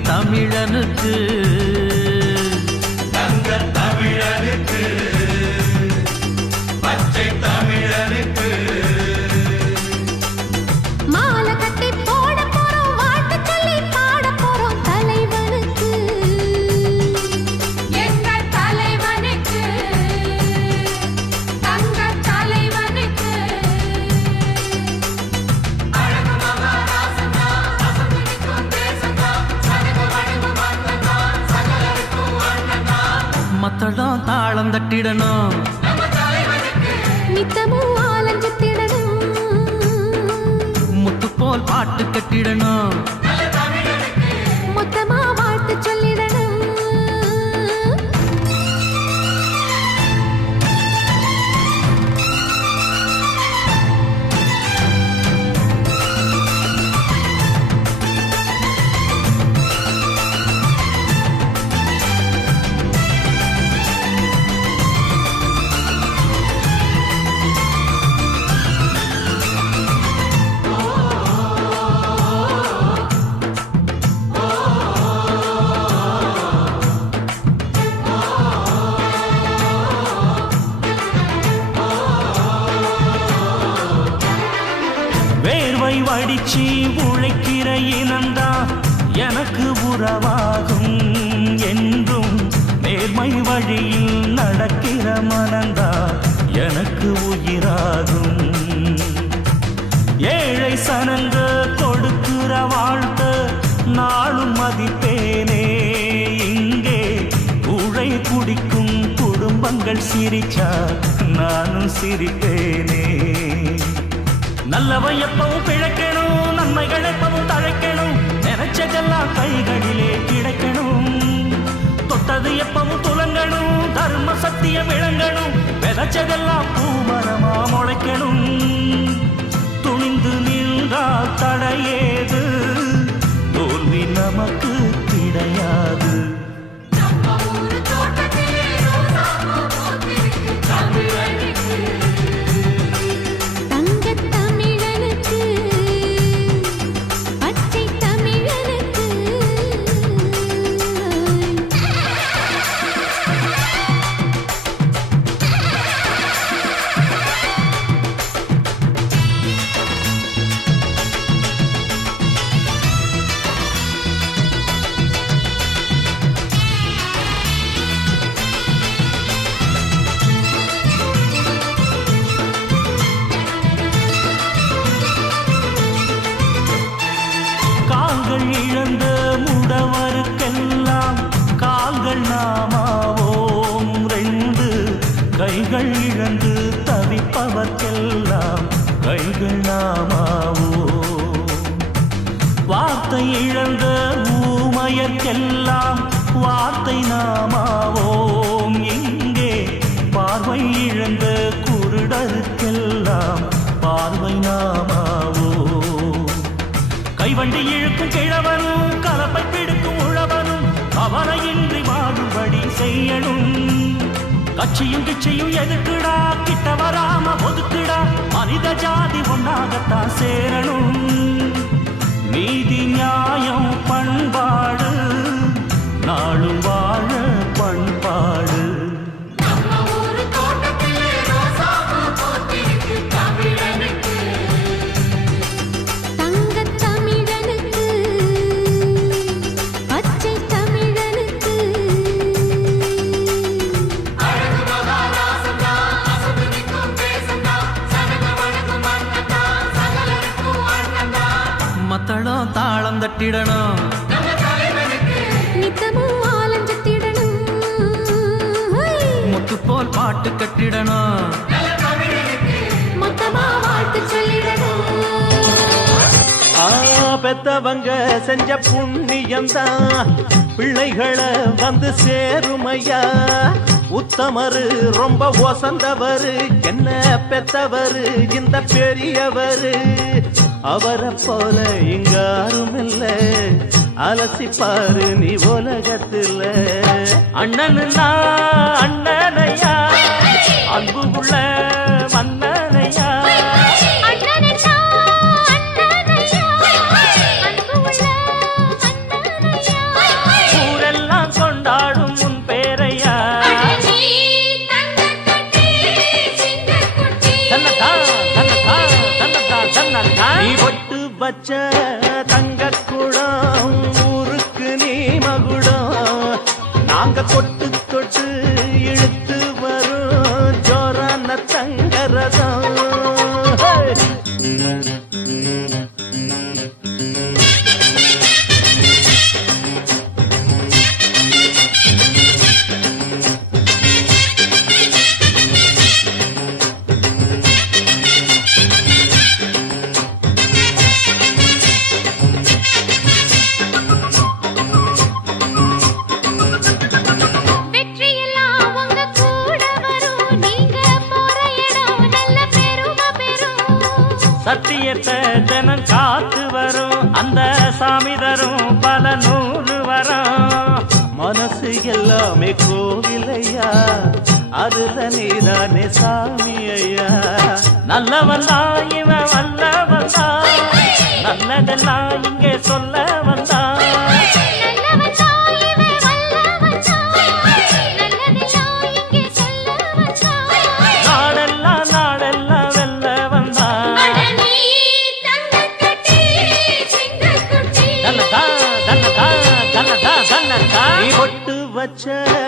தமிழனுக்கு மத்தளம் தாளம் தட்டிடணும். நித்தமும் ஆலஞ்சு திடணும். முத்து போல் பாட்டு கட்டிடணும். படிச்சு உழைக்கிற இனந்தா எனக்கு உறவாகும் என்றும் நேர்மை வழியில் நடக்கிற மனந்தா எனக்கு உயிராகும். ஏழை சனங்க கொடுக்கிற வாழ்த்த நாளும் மதிப்பேனே. இங்கே உழை குடிக்கும் குடும்பங்கள் சிரிச்சா நானும் சிரிப்பேனே. நல்லவை எப்பவும் பிழைக்கணும் நன்மைகள் எப்பவும் தழைக்கணும் நினைச்சதெல்லாம் கைகளிலே கிடைக்கணும். தொட்டது எப்பவும் துலங்கணும் தர்ம சத்தியம் விளங்கணும் விதைச்சதெல்லாம் பூமரமா முளைக்கணும். துணிந்து நின்றால் தடையேது கால்கள் இழந்த முடவருக்கெல்லாம் கால்கள் நாமாவோம். ரெண்டு கைகள் இழந்து தவிப்பவர்க்கெல்லாம் கைகள் நாமாவோ வார்த்தை இழந்த ஊமையர்க்கெல்லாம் வார்த்தை நாமாவோம். இங்கே பார்வை இழந்த குருடருக்கெல்லாம் பார்வை நாமாவோ கைவண்டி இழுக்கும் கிழவனும் கலப்பை பிடிக்கும் உழவனும் அவனையின்றி வாழும்படி செய்யணும். கட்சியும் கிச்சியும் எதுக்குடா கிட்ட வராம ஒதுக்குடா மனித ஜாதி ஒன்னாகத்தான் சேரணும். நீதி நியாயம் பண்பு போல் பாட்டு கட்டிடணும். பெத்தவங்க செஞ்ச புண்ணியம்தான். பிள்ளைகளை வந்து சேருமையா? உத்தமரு ரொம்ப ஒசந்தவரு. என்ன பெத்தவரு இந்த பெரியவரு? அவரை போல இங்க யாரும் இல்ல. அலசிப்பாரு நீ உலகத்துல. அண்ணனுன்னா வச்ச தங்க குடம் ஊருக்கு நீ மகுடம். நாங்க கொட்ட சத்தியத்தை தினம் காத்து வரும். அந்த சாமி தரும் பல நூறு வரும். மனசு எல்லாமே கோவிலையா? அதுல நீதானே சாமி ஐயா நல்லவன் தான் இவன் வல்லவன் தான். நல்லதெல்லாம் இங்கே சொல்ல பொட்டு